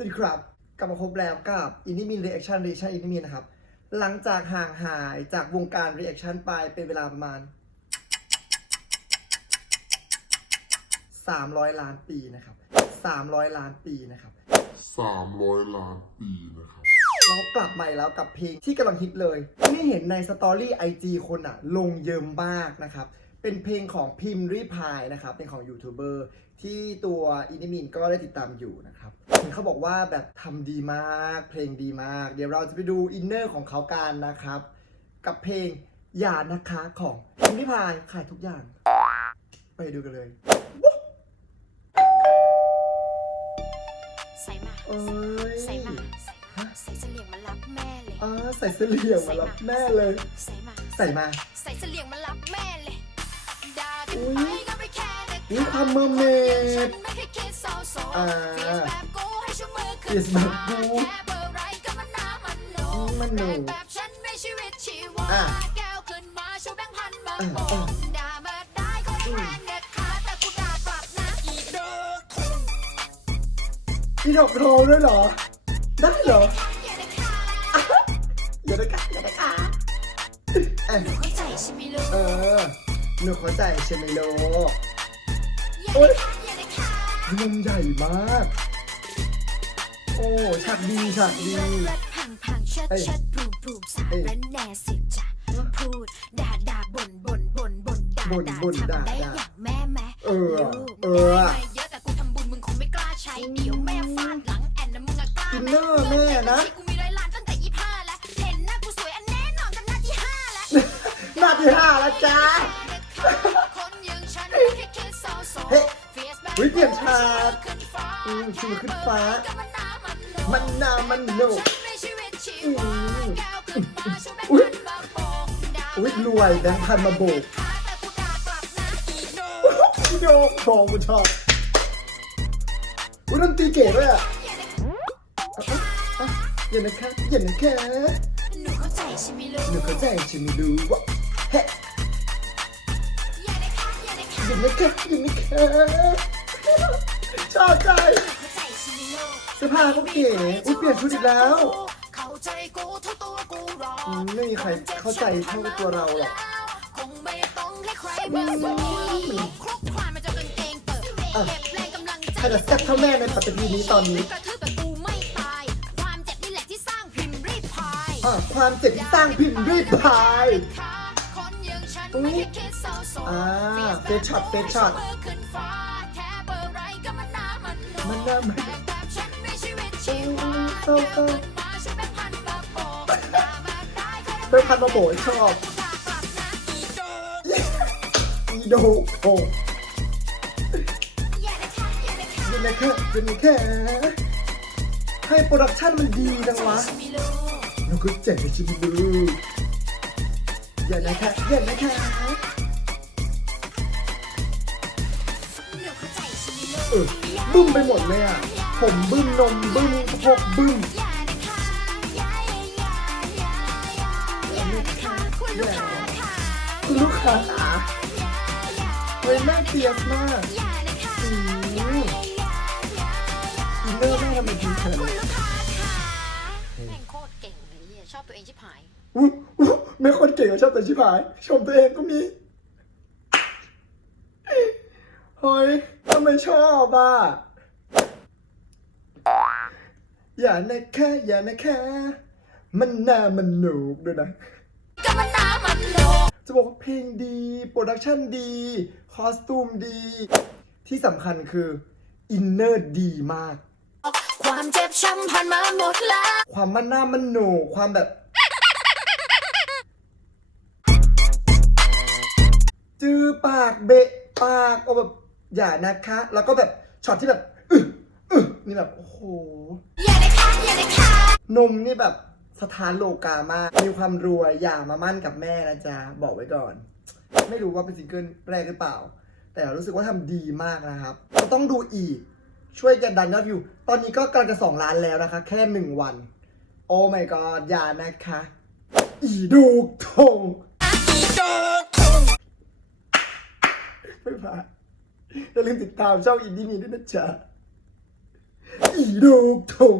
สวัสดีครับ กลับมาพบแล้วกับอินนี่มินเรีแอคชั่นรีชั่นอินนี่มินนะครับ หลังจากห่างหายจากวงการรีแอคชั่นไปเป็นเวลาประมาณ 300 ล้านปีนะครับ 300 ล้านปีนะครับสามร้อยล้านปีนะครับ เรากลับมาอีกแล้วกับเพลงที่กำลังฮิตเลย ที่เห็นในสตอรี่ไอจีคนอะลงเยิมมากนะครับ เป็นเพลงของพิมพ์รีพายนะครับ เป็นของยูทูบเบอร์ที่ตัวอินิมินก็ได้ติดตามอยู่นะครับเห็นเขาบอกว่าแบบทำดีมาก เพลงดีมาก เดี๋ยวเราจะไปดูอินเนอร์ของเขากันนะครับ กับเพลงอย่านะคะของพิมพ์รีพายขายทุกอย่าง ไปดูกันเลยใส่มาเอ้ยใส่มาใส่เสลี่ยงมารับแม่เลยอ่าใส่เสลี่ยงมารับแม่เลย ใส่มาใส่มาใส่เสลี่ยงมารับแม่เลย ม่แค่นะอุ๊ยความเมอร์เมดฉันไม่เคยคิดโซโซอ่าเฟียสแบบกูให้ชูมือขึ้เฟียนสแบบกูแค่เบอร์ไรก็มันน้ำมันโนมันโหนแรงแบบฉันไม่ชีวิตชีวาอะแก้วขึ้นมาชูแบงค์พันมาอะโบกด่ามาได้ก็แค่เด็ดขาดแต่กูด่ากลับนะอีโดมีดอกโทด้วยเหรอ ได้เหรออย่าได้ขาดอย่าได้กัดอย่าได้กัดอะเข้าใจใช่ไหมลูกเออ หนูเข้าใจใช่ไหมโลกอย่าโอ๊ได้ยขาดอย่าได้ขาดนมใหญ่มาก โอ้ฉากดีฉากดีรัดพังพังชัดเอ้ยชัดพูมพูมสาเอ้ยรแหน่สิจ้ะพูดด่าด่าบ่นบ่นบ่นบ่นด่าบ่นด่าบ่นทำด่าได้ด่าอย่างแม่แม่เออลูกเอได้อมาเยอะแต่กูทำบุญมึงคงไม่กล้าใช้เดี๋ยวแม่ฟาดหลังแอนนะมึงอะกล้าอินไหมเนอร์แม่นะกูมีร้อยล้านตั้งแต่ยี่ห้าแล้วเห็นหน้ากูสวยอันแน่นอนกันหน้าที่ห้าแล้วหน้าที่ห้าแล้วจ้า ลี่ยนฉากอืมชูขึ้นฟ้า มันน้ำมันโลมันนามันโนกฉันไม่ชีวิตชีวาแก้วขึ้นมาชูแบงค์อุ๊ยอุ้ยรวยแบงค์พันมาโบกโดกทองกูชอบอุ้ยดนตรีเก๋ด้วยอะอย่านะคะอย่านะคะหนูเข้าใจใช่ไหมลูกหนูเข้าใจฉันไม่รู้ว่าเฮ้อย่าได้ค่ะอย่าได้ค่ะอย่านะคะอย่านะคะ ชอบใจเข้าใจใช่ไหมลูกเสื้อผ้าก็เก๋อุ้ยเปลี่ยนชุดอีกแล้วเข้าใจกูเท่าตัวกูหรอกอืมไม่มีใครเข้าใจเท่าตัวเราหรอกคงไม่ต้องให้ใครเบิกบอกคลุกคลานมาจากกางเกงเปิดเก็บแรงกำลังใจใครจะแซ่บเท่าแม่ในปัตตภีนี้ตอนนี้กระทืบแต่กูไม่ตายความเจ็บนี่แหละที่สร้างพิมพ์รีพายอะความเจ็บที่สร้างพิมพ์ด้วยพายคนอย่างฉันอุ๊ยไม่แค่คิดโซโซอ่า Fierce เฟซช็อตเฟซช็อต มันโลมันน่ามันแบบฉันไม่ชีวิตชีวาเราเศร้าขึ้นมาช่วยแบงค์พันมาโบกด่ามาได้ก็เบงพันมาโบยชอบ อีโดโดโอ้อย่าได้ค่ะอย่าได้ค่ะยังไงแค่ยังไงแค่ให้โปรดักชั่นมันดีจังวะฉันไม่รู้เราก็เจ๋งในชีวิตดูอย่านะคะอย่านะคะ เออบึ้มไปหมดเลยอะ ผมบึ้มนมบึ้มพวกบึ้มอย่าได้ค่ะอย่าอย่าอย่าอย่าอย่าได้ค่ะคุณลูกค้าค่ะคุณลูกค้าขาอย่าอย่าเฮ้ยแม่เฟียสมากอย่าได้ค่ะอืมอย่าอย่าอย่าอินเนอร์แม่ทำไมดีขนาดคุณนี้ลูกค้าค่ะแม่งโคตรเก่งเลยเนี่ยชอบตัวเองชิบหาย อุ๊ยอุ๊ยไม่คนเก่งอะชอบแต่ชิบหาย ชมตัวเองก็มี เฮ้ยทำไมชอบอะ อย่านะคะอย่านะคะ มันน่ามันหนุกด้วยนะ ก็มันน้ำมันโลจะบอกว่าเพลงดี โปรดักชันดี คอสตูมดี ที่สำคัญคือ อินเนอร์ดีมาก ความเจ็บช้ำผ่านมาหมดแล้ว ความมันหน้ามันโหนกความแบบ จือปากเบะปากเอาแบบ อย่านะคะ แล้วก็แบบช็อตที่แบบอึอึนี่แบบโอ้โหอย่าได้ค่ะอย่าได้ค่ะนมนี่แบบสถานโลกามาก มีความรวยอย่ามามั่นกับแม่นะจ๊ะ บอกไว้ก่อน ไม่รู้ว่าเป็นซิงเกิลแรกหรือเปล่า แต่รู้สึกว่าทำดีมากนะครับก็ต้องดูอีก ช่วยกันดันยอดวิว ตอนนี้ก็กำลังจะสองล้านแล้วนะคะ แค่หนึ่งวัน โอ้ my god อย่านะคะ อีดูกทงไม่ผ่าน อย่าลืมติดตามช่องอินดี้มีด้วยนะจ๊ะอีดูกทง